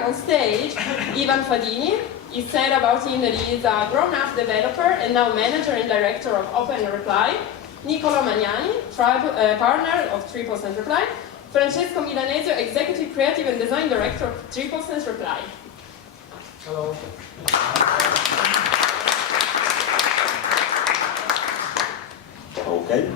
welcome on stage Ivan Fadini. He said about him that he is a grown-up developer and now manager and director of Open Reply. Niccolò Magnani, partner of Triplesense Reply. Francesco Milanesio, executive creative and design director of Triplesense Reply. Hello. Okay.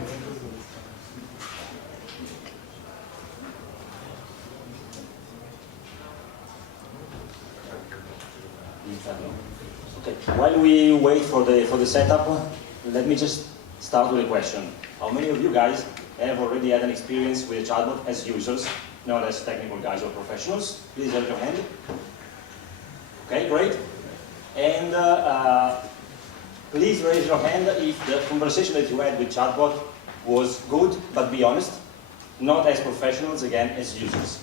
Okay. While we wait for the setup, let me just start with a question. How many of you guys have already had an experience with Chatbot as users, not as technical guys or professionals? Please raise your hand. Okay, great. And please raise your hand if the conversation that you had with Chatbot was good, but be honest, not as professionals, again, as users.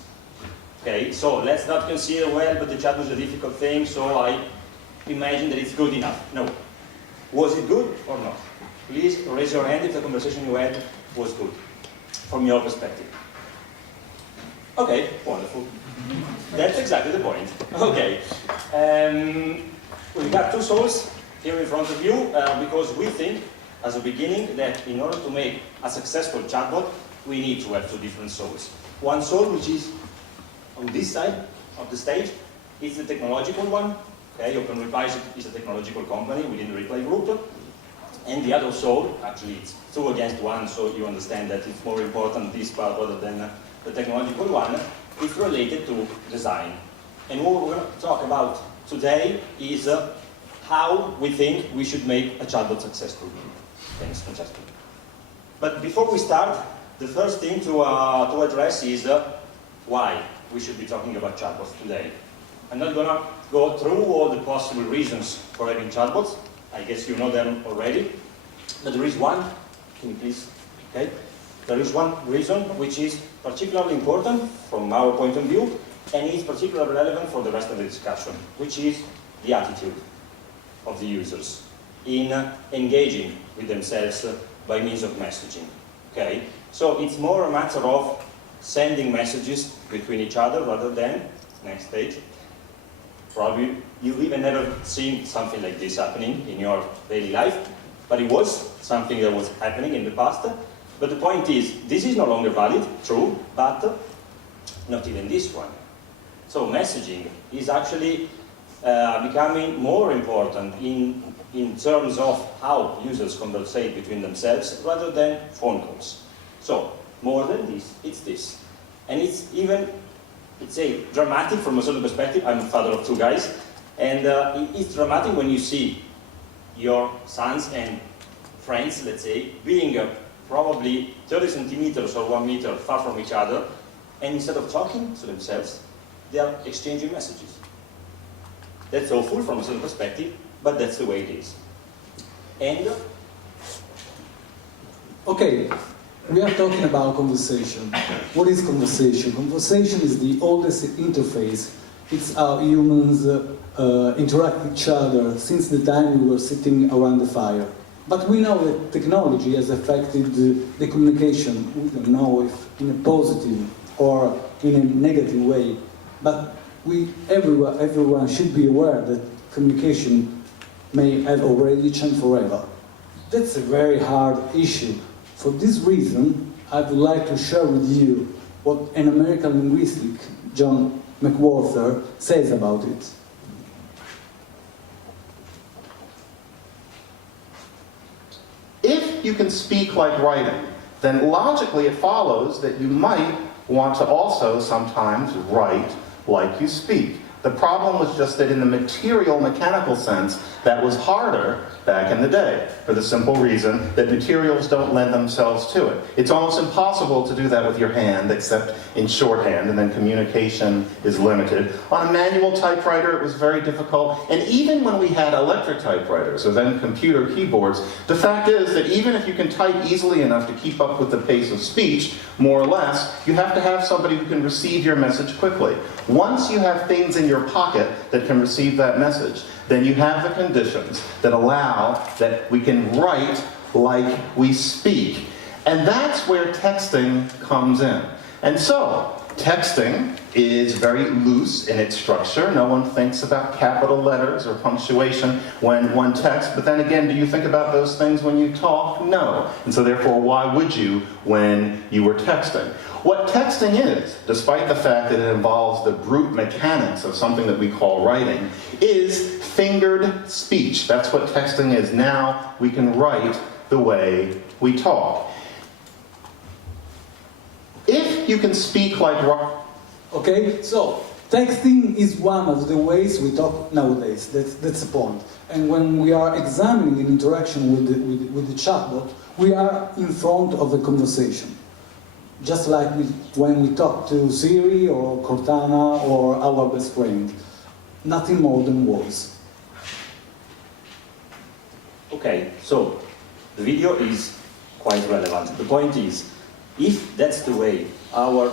Okay, so let's not consider, well, but the chat was a difficult thing, so I imagine that it's good enough. No. Was it good or not? Please raise your hand if the conversation you had was good, from your perspective. Okay, wonderful. That's exactly the point. Okay. We've got two souls here in front of you because we think, as a beginning, that in order to make a successful chatbot, we need to have two different souls. One soul, which is on this side of the stage, is the technological one. Okay, Open Reply is a technological company within the Reply group. And the other soul, actually it's 2 against 1, so you understand that it's more important this part rather than the technological one, is related to design. And what we're going to talk about today is how we think we should make a chatbot successful. Thanks, Francesco. But before we start, the first thing to address is why we should be talking about chatbots today. I'm not going to go through all the possible reasons for having chatbots. I guess you know them already. But there is one, can you please, okay? There is one reason which is particularly important from our point of view, and is particularly relevant for the rest of the discussion, which is the attitude of the users in engaging with themselves by means of messaging. Okay? So it's more a matter of sending messages between each other rather than, next stage, probably you've even never seen something like this happening in your daily life, but it was something that was happening in the past. But the point is, this is no longer valid, true, but not even this one. So messaging is actually becoming more important in terms of how users conversate between themselves rather than phone calls. So more than this, it's this. And it's even, let's say, dramatic from a certain perspective. I'm a father of 2 guys, and it's dramatic when you see your sons and friends, let's say, being probably 30 centimeters or 1 meter far from each other, and instead of talking to themselves, they are exchanging messages. That's awful from a certain perspective, but that's the way it is. And okay, we are talking about conversation. What is conversation? Conversation is the oldest interface. It's how humans interact with each other since the time we were sitting around the fire. But we know that technology has affected the communication. We don't know if in a positive or in a negative way. But everyone should be aware that communication may have already changed forever. That's a very hard issue. For this reason, I would like to share with you what an American linguist, John McWhorter, says about it. If you can speak like writing, then logically it follows that you might want to also sometimes write like you speak. The problem was just that in the material, mechanical sense, that was harder back in the day, for the simple reason that materials don't lend themselves to it. It's almost impossible to do that with your hand, except in shorthand, and then communication is limited. On a manual typewriter, it was very difficult, and even when we had electric typewriters, or then computer keyboards, the fact is that even if you can type easily enough to keep up with the pace of speech, more or less, you have to have somebody who can receive your message quickly. Once you have things in your pocket that can receive that message, then you have the conditions that allow that we can write like we speak. And that's where texting comes in. And so, Texting is very loose in its structure. No one thinks about capital letters or punctuation when one texts. But then again, do you think about those things when you talk? No. And so therefore, why would you when you were texting? What texting is, despite the fact that it involves the brute mechanics of something that we call writing, is fingered speech. That's what texting is. Now we can write the way we talk. If you can speak like... Okay, so texting is one of the ways we talk nowadays. That's the point. And when we are examining an interaction with the chatbot, we are in front of a conversation. Just like when we talk to Siri or Cortana or our best friend. Nothing more than words. Okay, so the video is quite relevant. The point is, if that's the way our,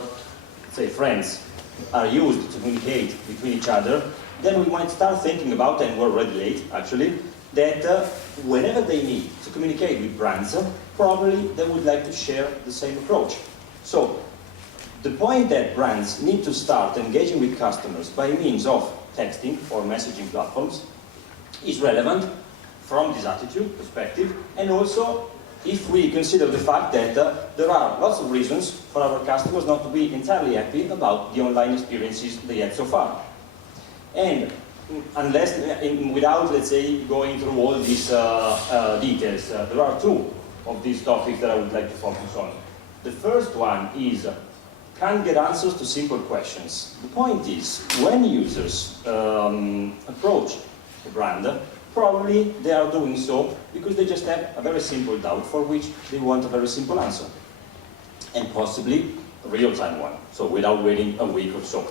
say, friends are used to communicate between each other, then we might start thinking about, and we're already late actually, that whenever they need to communicate with brands, probably they would like to share the same approach. So, the point that brands need to start engaging with customers by means of texting or messaging platforms is relevant from this attitude perspective, and also if we consider the fact that there are lots of reasons for our customers not to be entirely happy about the online experiences they had so far. And unless, without, let's say, going through all these details, there are two of these topics that I would like to focus on. The first one is, can't get answers to simple questions. The point is, when users approach a brand, probably they are doing so because they just have a very simple doubt for which they want a very simple answer. And possibly a real-time one, so without waiting a week or so.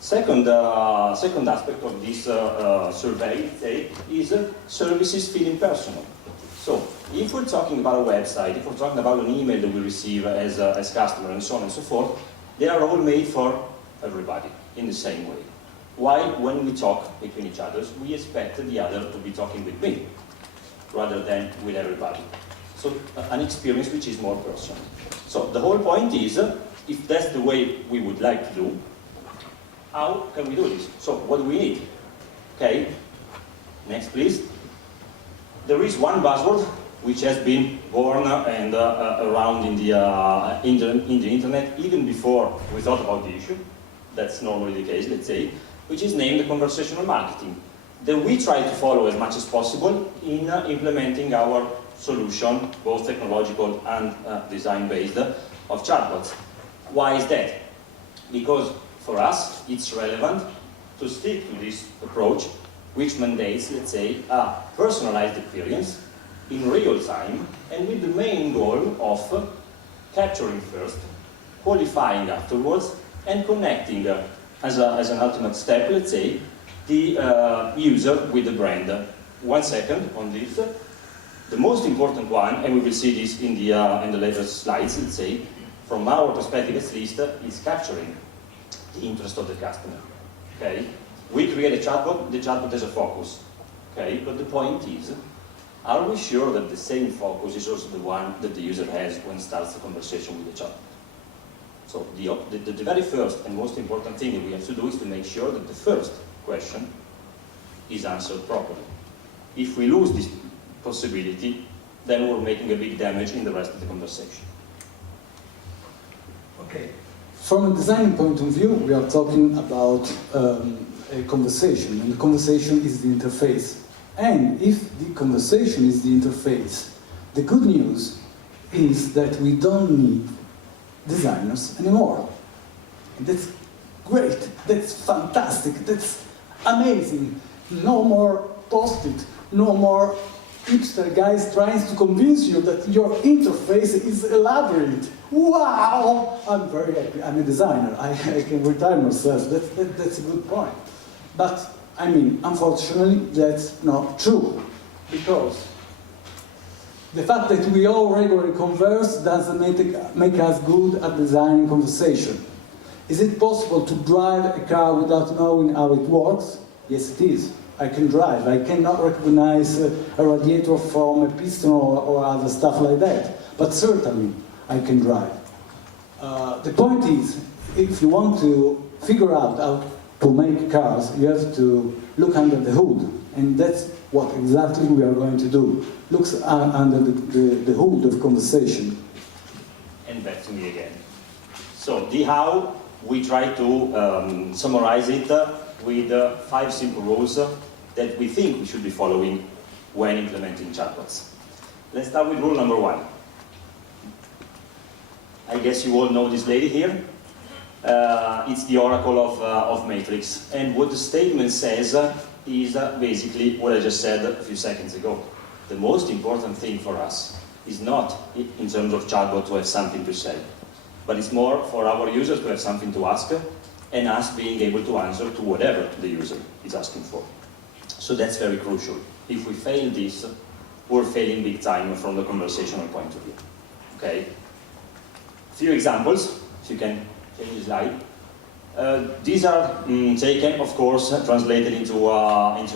Second aspect of this survey, say, is services feeling personal. So, if we're talking about a website, if we're talking about an email that we receive as customer and so on and so forth, they are all made for everybody in the same way. While when we talk between each other, we expect the other to be talking with me, rather than with everybody. So an experience which is more personal. So the whole point is, if that's the way we would like to do, how can we do this? So what do we need? Okay, next please. There is one buzzword which has been born and around in the internet even before we thought about the issue. That's normally the case, let's say, which is named conversational marketing, that we try to follow as much as possible in implementing our solution, both technological and design-based, of chatbots. Why is that? Because for us, it's relevant to stick to this approach, which mandates, let's say, a personalized experience in real time, and with the main goal of capturing first, qualifying afterwards, and connecting as an ultimate step, let's say, the user with the brand. 1 second on this. The most important one, and we will see this in the later slides, let's say, from our perspective at least, is capturing the interest of the customer. Okay? We create a chatbot, the chatbot has a focus. Okay? But the point is, are we sure that the same focus is also the one that the user has when starts the conversation with the chatbot? So the very first and most important thing that we have to do is to make sure that the first question is answered properly. If we lose this possibility, then we're making a big damage in the rest of the conversation. Okay. From a design point of view, we are talking about a conversation, and the conversation is the interface. And if the conversation is the interface, the good news is that we don't need designers anymore. That's great, that's fantastic, that's amazing. No more post-it, no more hipster guys trying to convince you that your interface is elaborate. Wow! I'm very happy, I'm a designer, I can retire myself, that's a good point. But, I mean, unfortunately, that's not true. Because the fact that we all regularly converse doesn't make us good at designing conversation. Is it possible to drive a car without knowing how it works? Yes, it is. I can drive. I cannot recognize a radiator from a piston or other stuff like that. But certainly, I can drive. The point is, if you want to figure out how to make cars, you have to look under the hood, and that's what exactly we are going to do. Look under the hood of conversation. And back to me again. So the how, we try to summarize it with 5 simple rules that we think we should be following when implementing chatbots. Let's start with rule number 1. I guess you all know this lady here. It's the oracle of Matrix. And what the statement says is basically what I just said a few seconds ago. The most important thing for us is not, in terms of chatbot, to have something to say, but it's more for our users to have something to ask, and us being able to answer to whatever the user is asking for. So that's very crucial. If we fail this, we're failing big time from the conversational point of view. Okay? A few examples, if you can change the slide. These are taken, of course, translated into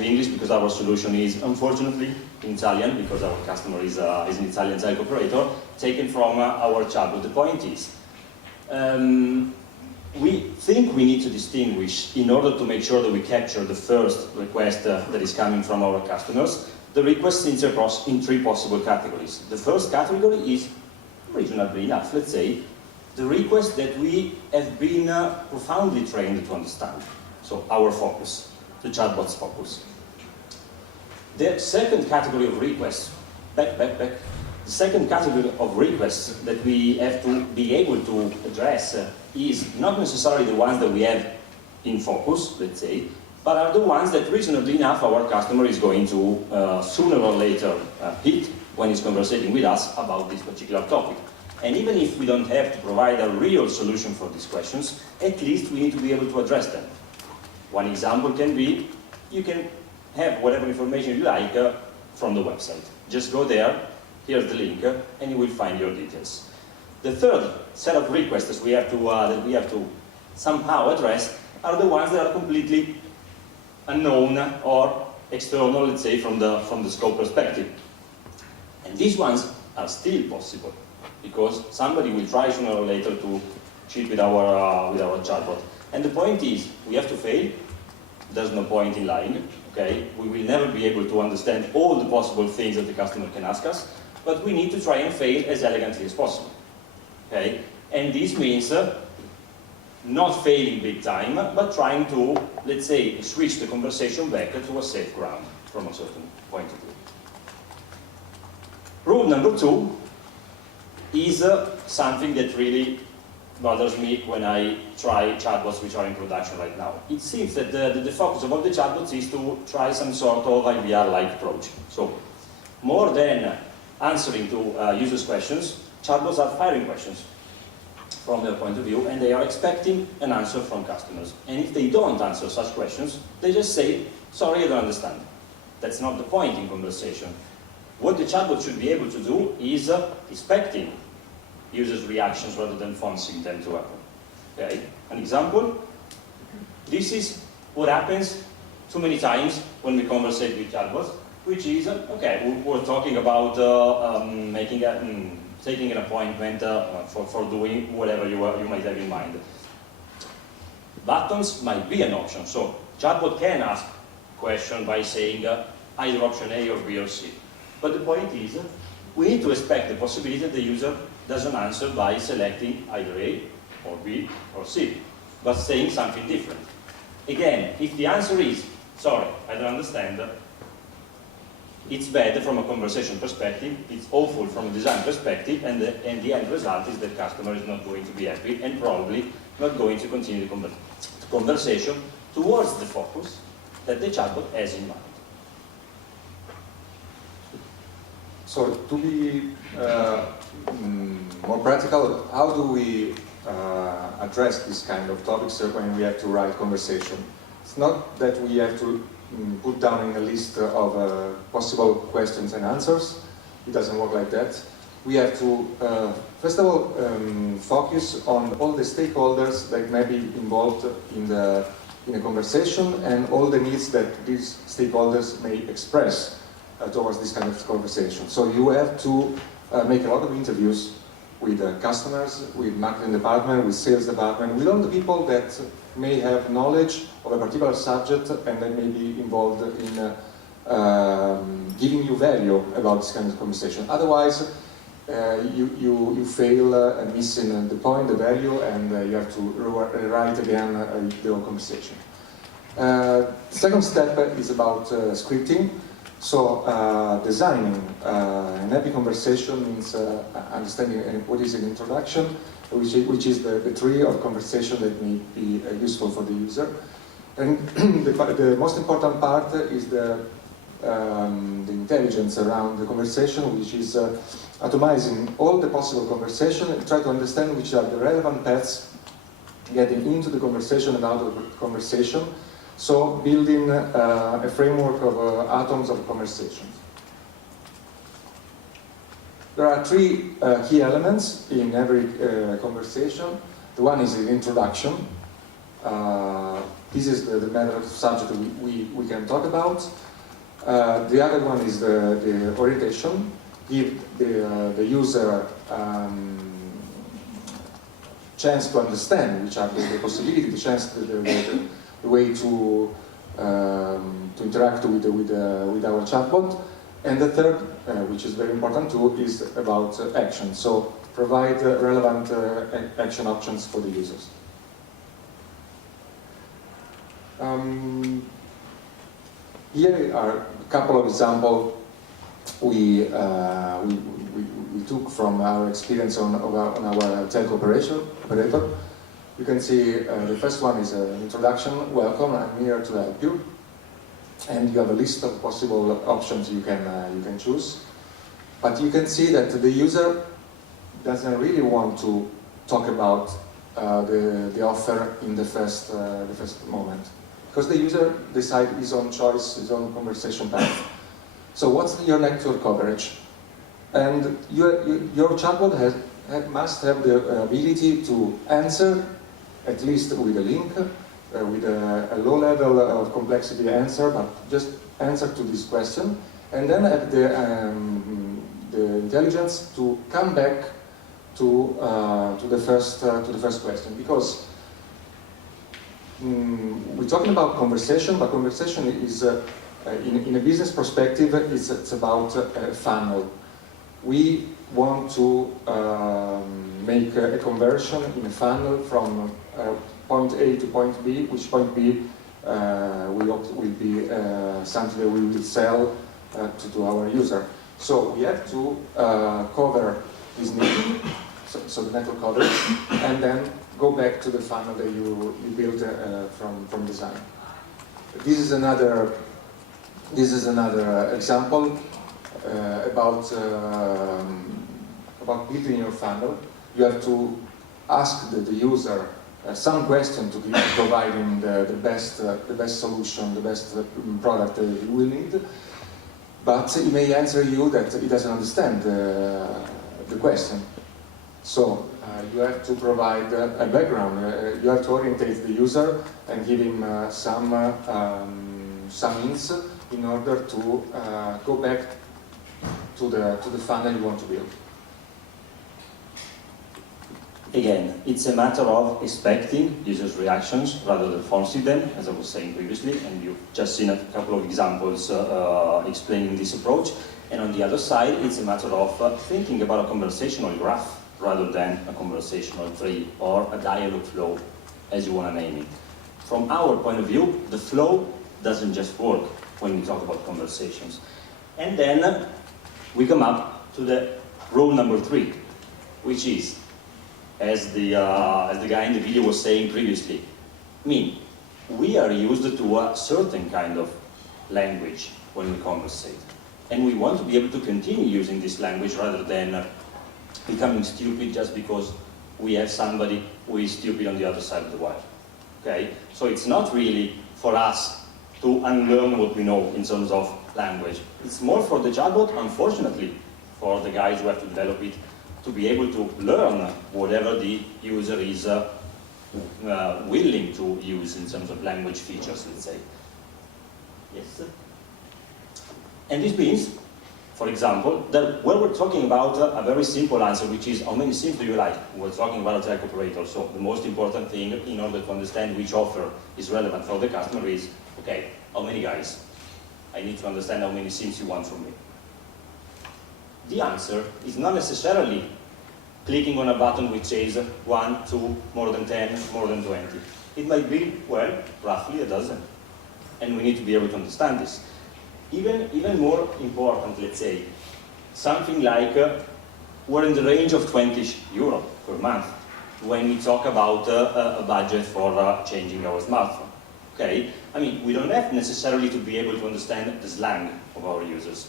English, because our solution is, unfortunately, in Italian, because our customer is an Italian telco operator, taken from our chatbot. The point is, we think we need to distinguish, in order to make sure that we capture the first request that is coming from our customers, the requests in 3 possible categories. The first category is, reasonably enough, let's say, the request that we have been profoundly trained to understand. So our focus, the chatbot's focus. The second category of requests, the second category of requests that we have to be able to address is not necessarily the ones that we have in focus, let's say, but are the ones that reasonably enough our customer is going to sooner or later hit when he's conversating with us about this particular topic. And even if we don't have to provide a real solution for these questions, at least we need to be able to address them. One example can be, you can have whatever information you like from the website. Just go there, here's the link, and you will find your details. The third set of requests that we have to somehow address are the ones that are completely unknown or external, let's say, from the scope perspective. And these ones are still possible, because somebody will try sooner or later to cheat with our chatbot. And the point is, we have to fail. There's no point in lying. Okay? We will never be able to understand all the possible things that the customer can ask us, but we need to try and fail as elegantly as possible. Okay? And this means not failing big time, but trying to, let's say, switch the conversation back to a safe ground from a certain point of view. Rule number 2 is something that really bothers me when I try chatbots which are in production right now. It seems that the focus of all the chatbots is to try some sort of IVR-like approach. So, more than answering to users' questions, chatbots are firing questions from their point of view, and they are expecting an answer from customers. And if they don't answer such questions, they just say, sorry, I don't understand. That's not the point in conversation. What the chatbot should be able to do is expecting users' reactions rather than forcing them to happen. Okay? An example, this is what happens too many times when we conversate with chatbots, which is, okay, we're talking about taking an appointment for doing whatever you might have in mind. Buttons might be an option, so chatbot can ask a question by saying either option A or B or C. But the point is, we need to expect the possibility that the user doesn't answer by selecting either A or B or C, but saying something different. Again, if the answer is, sorry, I don't understand, it's bad from a conversation perspective, it's awful from a design perspective, and the end result is that customer is not going to be happy and probably not going to continue the conversation towards the focus that the chatbot has in mind. So to be more practical, how do we address this kind of topics when we have to write conversation? It's not that we have to put down in a list of possible questions and answers. It doesn't work like that. We have to, first of all, focus on all the stakeholders that may be involved in a conversation and all the needs that these stakeholders may express towards this kind of conversation. So you have to make a lot of interviews with customers, with marketing department, with sales department, with all the people that may have knowledge of a particular subject and that may be involved in giving you value about this kind of conversation. Otherwise, you fail and missing the point, the value, and you have to rewrite again the whole conversation. Second step is about scripting. So designing an happy conversation means understanding what is an introduction, which is the tree of conversation that may be useful for the user. And the most important part is the intelligence around the conversation, which is atomizing all the possible conversation and try to understand which are the relevant paths getting into the conversation and out of the conversation. So building a framework of atoms of conversation. There are three key elements in every conversation. The one is the introduction. This is the matter of subject we can talk about. The other one is the orientation. Give the user chance to understand which are the possibilities, the chance, the way to interact with our chatbot. And the third, which is very important too, is about action. So provide relevant action options for the users. Here are a couple of examples we took from our experience on our telco operator. You can see the first one is an introduction. Welcome, I'm here to help you. And you have a list of possible options you can choose. But you can see that the user doesn't really want to talk about the offer in the first moment. Because the user decides his own choice, his own conversation path. So what's your network coverage? And your chatbot must have the ability to answer, at least with a link, with a low level of complexity answer, but just answer to this question, and then have the intelligence to come back to the first question. Because we're talking about conversation, but conversation is in a business perspective, it's about a funnel. We want to make a conversion in a funnel from point A to point B, which point B will be something that we will sell to our user. So we have to cover this need, so the network coverage, and then go back to the funnel that you built from design. This is another example about building your funnel. You have to ask the user some question to provide him the best solution, the best product that he will need. But he may answer you that he doesn't understand the question. So you have to provide a background. You have to orientate the user and give him some hints in order to go back to the funnel you want to build. Again, it's a matter of expecting users' reactions rather than forcing them, as I was saying previously, and you've just seen a couple of examples explaining this approach. And on the other side, it's a matter of thinking about a conversational graph rather than a conversational tree or a dialogue flow, as you want to name it. From our point of view, the flow doesn't just work when we talk about conversations. And then we come up to the rule number 3, which is, as the guy in the video was saying previously, we are used to a certain kind of language when we conversate. And we want to be able to continue using this language rather than becoming stupid just because we have somebody who is stupid on the other side of the wire. Okay? So it's not really for us to unlearn what we know in terms of language. It's more for the chatbot, unfortunately, for the guys who have to develop it, to be able to learn whatever the user is willing to use in terms of language features, let's say. Yes? And this means For example, when we're talking about a very simple answer, which is how many SIMs do you like? We're talking about a tech operator, so the most important thing in order to understand which offer is relevant for the customer is, okay, how many guys? I need to understand how many SIMs you want from me. The answer is not necessarily clicking on a button which says 1, 2, more than 10, more than 20. It might be, well, roughly a dozen. And we need to be able to understand this. Even more important, let's say, something like we're in the range of 20 euro per month when we talk about a budget for changing our smartphone. Okay? I mean, we don't have necessarily to be able to understand the slang of our users,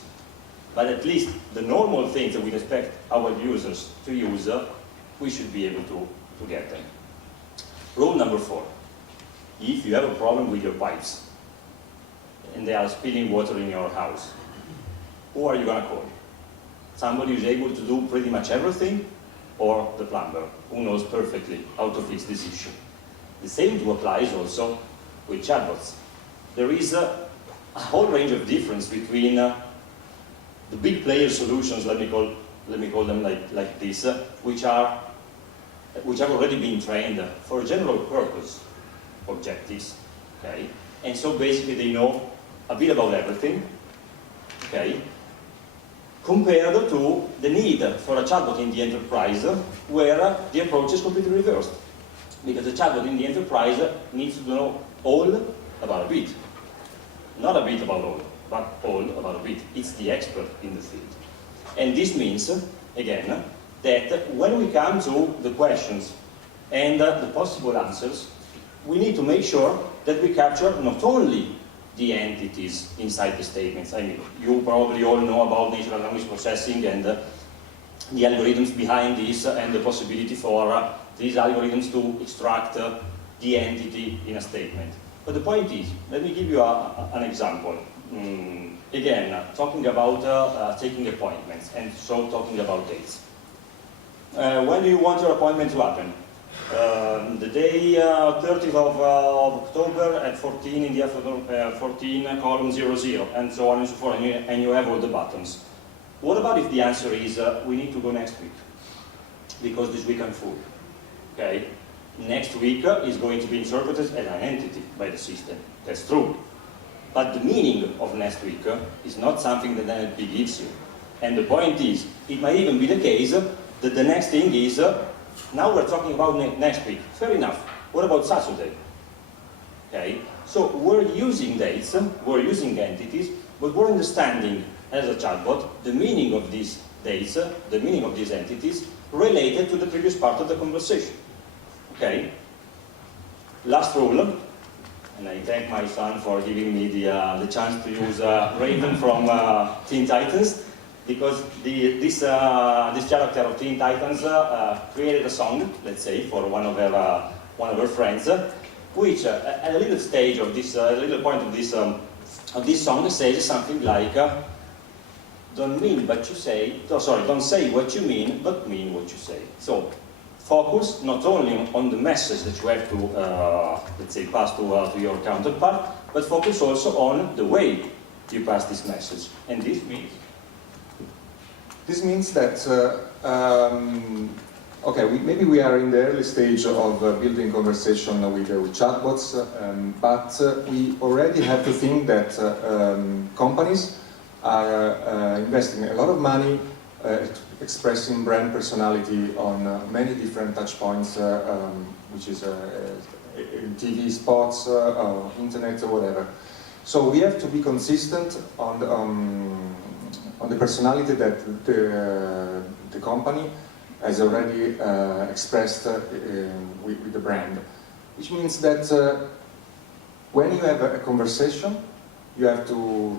but at least the normal things that we expect our users to use, we should be able to get them. Rule number 4. If you have a problem with your pipes, and they are spilling water in your house, who are you going to call? Somebody who's able to do pretty much everything, or the plumber, who knows perfectly how to fix this issue? The same applies also with chatbots. There is a whole range of difference between the big player solutions, let me call them like this, which have already been trained for general purpose objectives, okay? And so basically they know a bit about everything, okay? Compared to the need for a chatbot in the enterprise, where the approach is completely reversed. Because the chatbot in the enterprise needs to know all about a bit. Not a bit about all, but all about a bit. It's the expert in the field. And this means, again, that when we come to the questions and the possible answers, we need to make sure that we capture not only the entities inside the statements. I mean, you probably all know about natural language processing and the algorithms behind this and the possibility for these algorithms to extract the entity in a statement. But the point is, let me give you an example. Again, talking about taking appointments, and so talking about dates. When do you want your appointment to happen? The day 30th of October at 14 in the afternoon, 14 column 00, and so on and so forth, and you have all the buttons. What about if the answer is, we need to go next week, because this week I'm full, okay? Next week is going to be interpreted as an entity by the system. That's true. But the meaning of next week is not something that NLP gives you. And the point is, it might even be the case that the next thing is, now we're talking about next week. Fair enough. What about Saturday? Okay? So we're using dates, we're using entities, but we're understanding as a chatbot the meaning of these dates, the meaning of these entities related to the previous part of the conversation. Okay? Last rule, and I thank my son for giving me the chance to use Raven from Teen Titans, because this character of Teen Titans created a song, let's say, for one of her friends, which at a little stage of this, a little point of this song says something like, don't say what you mean, but mean what you say. So focus not only on the message that you have to, let's say, pass to your counterpart, but focus also on the way you pass this message. And this means? This means that, okay, maybe we are in the early stage of building conversation with chatbots, but we already have to think that companies are investing a lot of money expressing brand personality on many different touch points, which is TV spots, internet, or whatever. So we have to be consistent on the personality that the company has already expressed with the brand. Which means that when you have a conversation, you have to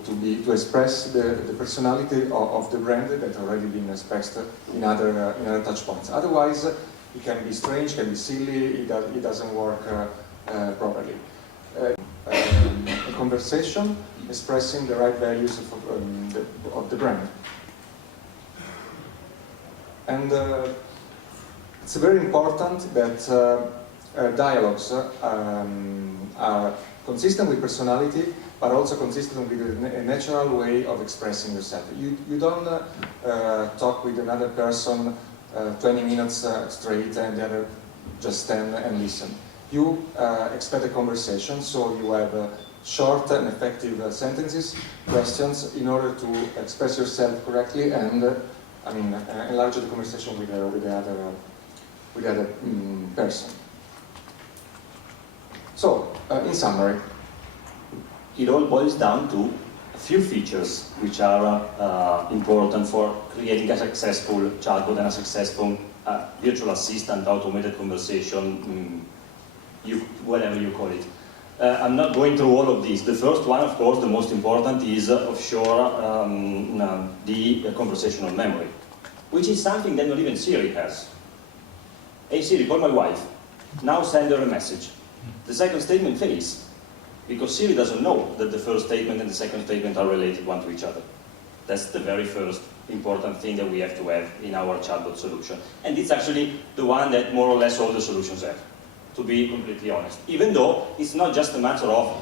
express the personality of the brand that already been expressed in other touch points. Otherwise, it can be strange, can be silly, it doesn't work properly. A conversation expressing the right values of the brand. And it's very important that dialogues are consistent with personality, but also consistent with a natural way of expressing yourself. You don't talk with another person 20 minutes straight and the other just stand and listen. You expect a conversation, so you have short and effective sentences, questions, in order to express yourself correctly and enlarge the conversation with the other person. So, in summary, it all boils down to a few features which are important for creating a successful chatbot and a successful virtual assistant, automated conversation, whatever you call it. I'm not going through all of these. The first one, of course, the most important, is offshore the conversational memory, which is something that not even Siri has. Hey Siri, call my wife. Now send her a message. The second statement fails, because Siri doesn't know that the first statement and the second statement are related one to each other. That's the very first important thing that we have to have in our chatbot solution. And it's actually the one that more or less all the solutions have, to be completely honest. Even though it's not just a matter of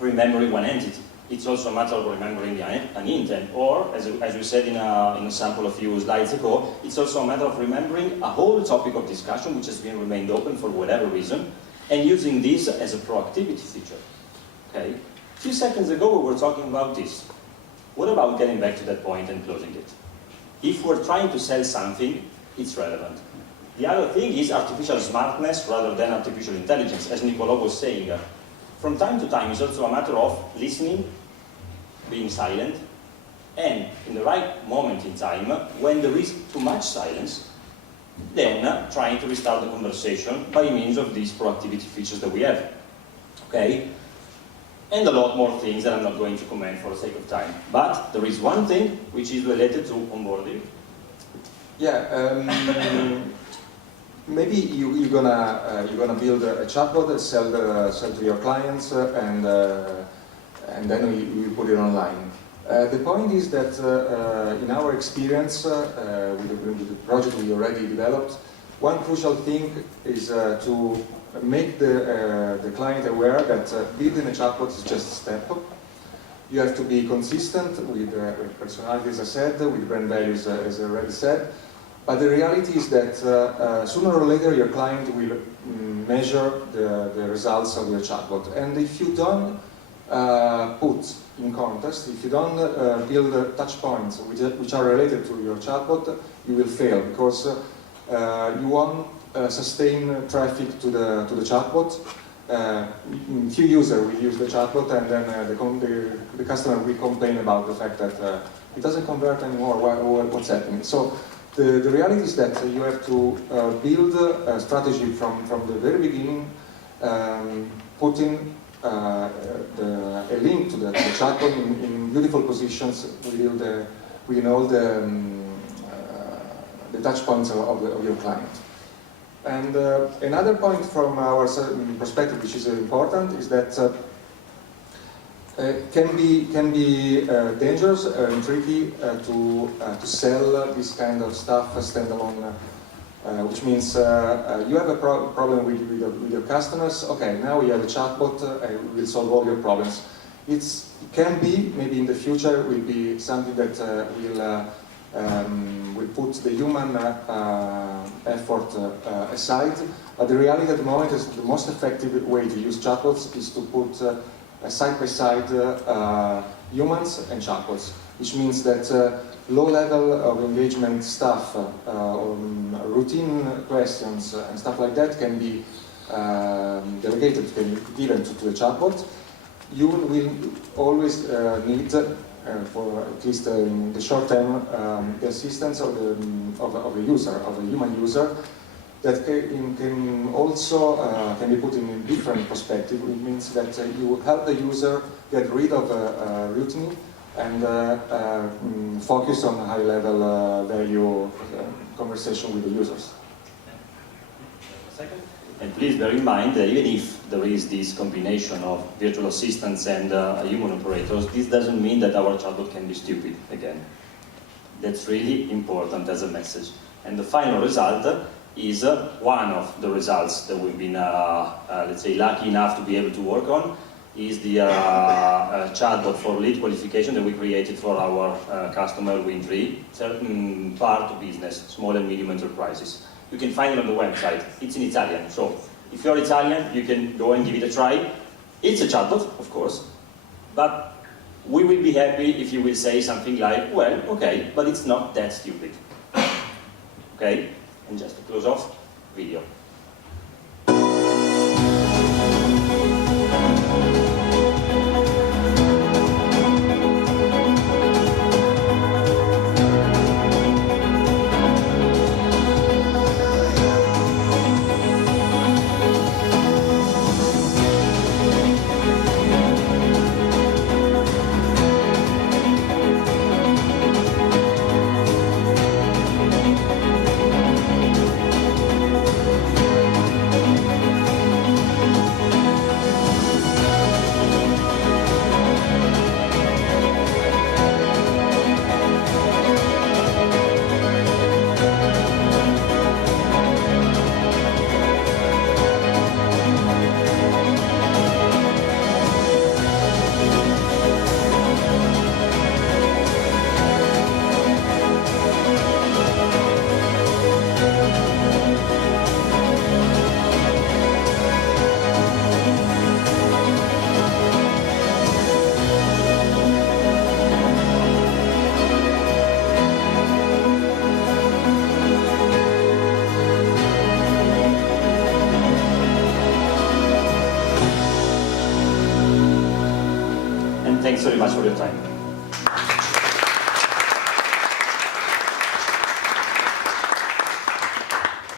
remembering one entity, it's also a matter of remembering an intent, or, as we said in a sample a few slides ago, it's also a matter of remembering a whole topic of discussion which has been remained open for whatever reason, and using this as a proactivity feature. Okay? A few seconds ago we were talking about this. What about getting back to that point and closing it? If we're trying to sell something, it's relevant. The other thing is artificial smartness rather than artificial intelligence, as Niccolò was saying. From time to time, it's also a matter of listening, being silent, and in the right moment in time, when there is too much silence, then trying to restart the conversation by means of these proactivity features that we have. Okay? And a lot more things that I'm not going to comment for the sake of time. But there is one thing which is related to onboarding. Yeah, maybe you're gonna build a chatbot that sell to your clients, and then we put it online. The point is that in our experience with the project we already developed, one crucial thing is to make the client aware that building a chatbot is just a step. You have to be consistent with personality, as I said, with brand values, as I already said. But the reality is that sooner or later your client will measure the results of your chatbot. And if you don't put in context, if you don't build touch points which are related to your chatbot, you will fail, because you won't sustain traffic to the chatbot. Few users will use the chatbot, and then the customer will complain about the fact that it doesn't convert anymore. What's happening? So the reality is that you have to build a strategy from the very beginning, putting a link to the chatbot in beautiful positions within all the touch points of your client. And another point from our perspective, which is important, is that can be dangerous and tricky to sell this kind of stuff standalone, which means you have a problem with your customers. Okay, now we have a chatbot, we will solve all your problems. It can be, maybe in the future, will be something that will put the human effort aside. But the reality at the moment is the most effective way to use chatbots is to put side by side humans and chatbots, which means that low level of engagement stuff, routine questions and stuff like that can be delegated, can be given to a chatbot. You will always need, for at least in the short term, the assistance of a user, of a human user, that can also can be put in a different perspective. It means that you help the user get rid of routine and focus on high-level value conversation with the users. And please bear in mind that even if there is this combination of virtual assistants and human operators, this doesn't mean that our chatbot can be stupid again. That's really important as a message. And the final result is one of the results that we've been, let's say, lucky enough to be able to work on, is the chatbot for lead qualification that we created for our customer Win3, certain part of business, small and medium enterprises. You can find it on the website. It's in Italian, so if you're Italian, you can go and give it a try. It's a chatbot, of course, but we will be happy if you will say something like, well, okay, but it's not that stupid. Okay? And just to close off, video. Thanks very much for your time.